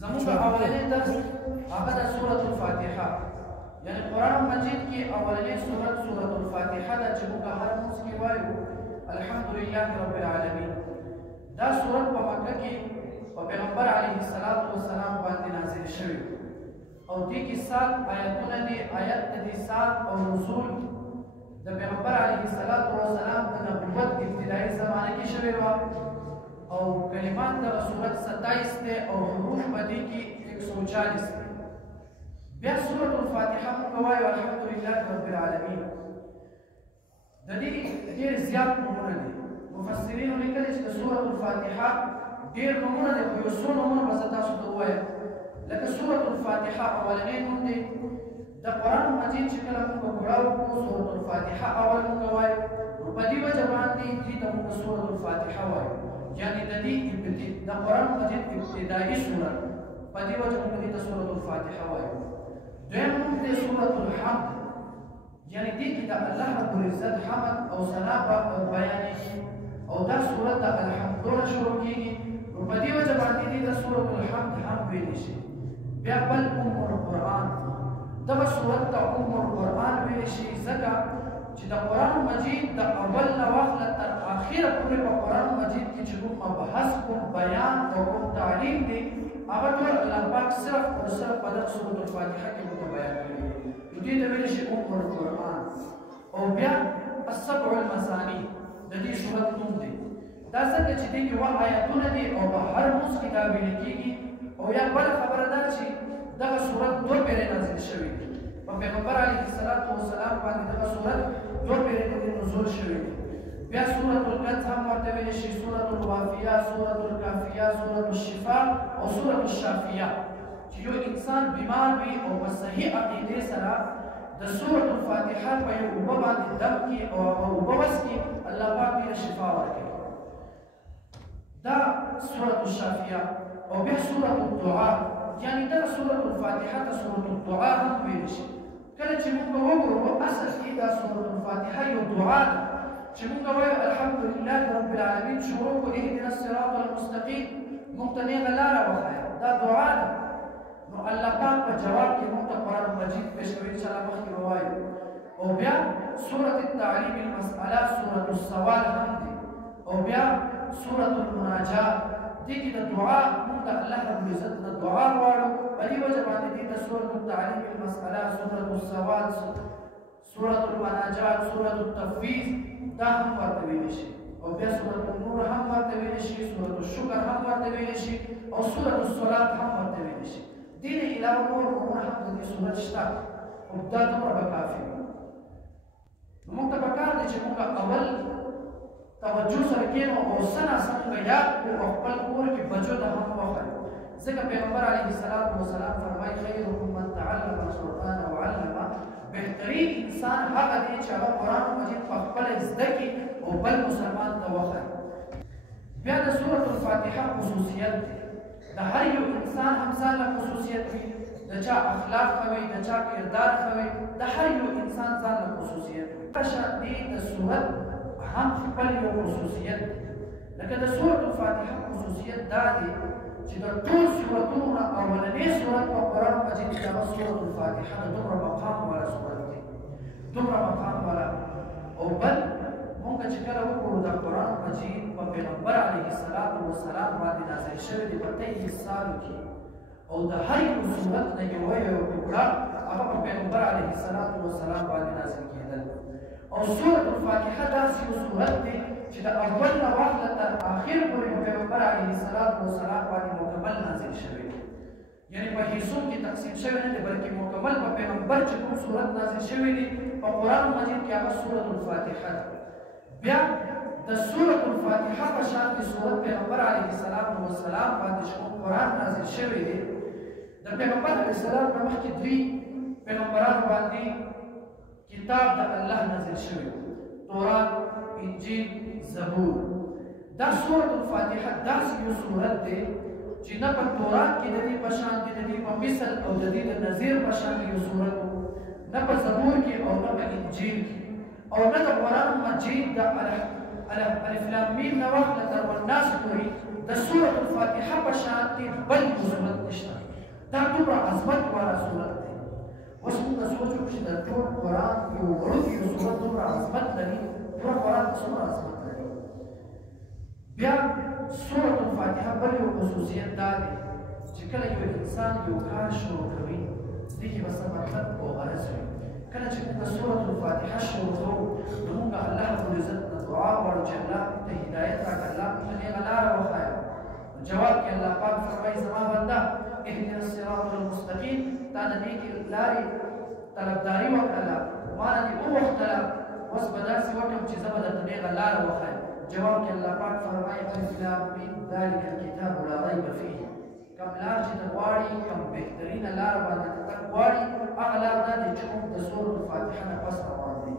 زموږ اولنی درس هغه د سورة الفاتحه یعنی قرآن مجید کې اولنی سورة الفاتحه ده چې موږ هر لمونځ کې وایو الحمدلله رب العالمین. دا سورت په مکه کې په پیغمبر علیه السلام باندې نازل شوی او دې کې 7 آیتونه دي. آیت دې 7 او نزول د پیغمبر علیه السلام د نبوت ابتدایي زمانه کې شوی و او کلمات د سورت 27 ده او حروف په دې کې 140 دي. بیا سورة الفاتحه موږ وایو الحمدلله رب العالمین. د دې ډېر زیات نومونه دي. مفسرینو لیکلي چې د سورة الفاتحه ډېر نومونه دي خو یو څو نومونه به زه تاسو ته ووایم. لکه سورة الفاتحه اولنی نوم دی. د قرآن مجید چې کله موږ پوره وکړو سورة الفاتحه اول موږ وایو نو په دې وجه باندې دې ته موږ سورة الفاتحه وایو یعنی د دې د قرآن مجید ابتدایي سورت په دې وجه موږ دې ته سورة الفاتحه وایو. دویم نوم دی سورة الحمد یعنی دې کې د الله رب العزت حمد او ثنا بیانېږي او دا سورت د الحمدونه شروع کېږي نو په دې وجه باندې دې ته سورة الحمد هم ویلی شي. بیا بل ام القرآن دغه سورت ته ام القرآن ویلی شي ځکه چې د قرآن مجید د اول نه واخله تر اخره پورې په قرآن مجید کې چې کوم مبحث کوم بیان او کوم تعلیم دی هغه ټول الله پاک صرف او صرف په دغه سورة الفاتحه کې موږ بیان کړي نو دې ته ویلی شي ام القرآن. او بیا السبع المثاني د دې سورت نوم دی. دا ځکه چې دې کې 7 آیتونه دي او په هر لمونځ کې دا ویل کېږي. او یا بله خبره ده چې دغه سورت 2 پیرې نازل شوي دي. په پیغمبر علیه السلام باندې دغه سورت 2 پیرې د نزول شوي دي. بیا سورة القدس هم ورته ویلی شي، سورة الوافیه، سورة الکافیه، سورة الشفاء او سورة الشافیه. چې یو انسان بیمار وي او په صحیح عقیدې سره د سورة الفاتحه په یو اوبه باندې دم کړي او په اوبه وڅښي الله پاک دې شفا ورکړي. دا سورة الشافیه. او بیا سورة الدعاء یعنی دا سورة الفاتحه ته سورة الدعاء هم ویلی شي. کله چې موږ وګورو اصل کې دا سورة الفاتحه یو دعا ده چې موږ وایو الحمدلله رب العالمین شروع کو اهدنا الصراط المستقیم موږ ته نیغه لاره وښایه دا دعا ده. نو الله پاک په جواب کې موږ ته قرآن مجید پیش کوي انشاءالله مخکې به وایو. او بیا سورة التعلیم المسأله سورة السوال هم دی. او بیا سورة المناجات دې کې د دعا موږ ته الله رب العزت نه دعا غواړو په دې وجه باندې دې ته سورة التعلیم المسأله سورة السوال سورة المناجات سورة التفویض دا هم ورته ویلی شي. او بیا سورة النور هم ورته ویلی شي، سورة الشکر هم ورته ویلی شي او سورة الصلات هم ورته ویلی شي. دې نه علاوه نور نومونه هم د دې سورت شته او دا دومره به کافي وي. نو موږ ته پکار دی چې موږ اول توجه سره کېنو او څه ناسم به یاد کړو او خپل کور کې بچو ته هم وښایو. ځکه پیغمبر علیه السلام فرمایي خیرکم من تعلم القرآن وعلمه. بهترین انسان هغه دی چې هغه قرآن مجید په خپله زده کړي او بل مسلمان ته وښایي. بیا د سورة الفاتحه خصوصیت دی. د هر یو انسان هم ځان له خصوصیت وي، د چا اخلاق ښه وي، د چا کردار ښه وي، د هر یو انسان ځان له خصوصیت وي. دې د سورت هم خپل یو خصوصیت دی. لکه د سورة الفاتحه خصوصیت دا دی چې د ټول سورتونو نه اولنی سورت په قرآن مجید کې هغه سورة الفاتحه د دومره مقام والا سورت دی، دومره مقام والا. او بل مونږ چې کله وګورو د قرآن مجید په پیغمبر علیه السلام باندې نازل شوی دی په 23 سالو کې او د هر یو سورت نه یو ټوکړه هغه په پیغمبر علیه السلام باندې نازل کېدل. او سورة الفاتحه داسې یو سورت دی چې د اول نه واخله تر اخر پورې په پیغمبر علیه السلام باندې مکمل نازل شوی دی. یعنی په حصو کې تقسیم شوی نه دی بلکې مکمل په پیغمبر چې کوم سورت نازل شوی دی په قرآن مجید کې هغه سورة الفاتحه ده. بیا د سورة الفاتحه په شان د سورت پیغمبر علیه السلام باندې چې کوم قرآن نازل شوی دی د پیغمبر علیه السلام نه مخکې 3 پیغمبرانو باندې کتاب د الله نازل شوی تورات، انجیل، زبور. دا سورة الفاتحه داسې یو سورت دی چې نه په تورات کې د دې په شان دی، د دې په مثل او د دې د نظیر په شان یو سورت نه په زبور کې او نه په انجیل کې او نه د قرآن مجید د الف لام میم نه واخله تر والناس پورې د سورة الفاتحه په شان بل یو سورت نشته. دومره عظمت والا صورت دی. اوس موږ سوچو چې د ټول قرآن یو وړوکی یو صورت دومره عظمت لري، پوره قرآن څومره عظمت لري. بیا سورة الفاتحه بل یو خصوصیت دا دی چې کله یو انسان یو کار شروع کوي دغې به څه مطلب او غرض وي. کله چې موږ سورة الفاتحه شروع کوو نو موږ الله ربالعزت نه دعا غواړو چې الله موږ ته هدایت راکړه، الله موږ ته نېغه لاره وښایه. جواب کې الله پاک فرمایي زما بنده اهدنا الصراط المستقیم، تا د نیکې لارې طلبداري وکړله، ما نه دې وغوښتله، اوس به داسې وکړم چې زه به درته نېغه لاره وښایم. جواب کې الله پاک فرمایي الف لام میم ذلک الکتاب لا ریب فیه. کوم لار چې ته غواړې، کوم بهترینه لار باندې ته تګ غواړې، هغه لار دا دی چې موږ د سورة الفاتحه نه پس روان دی.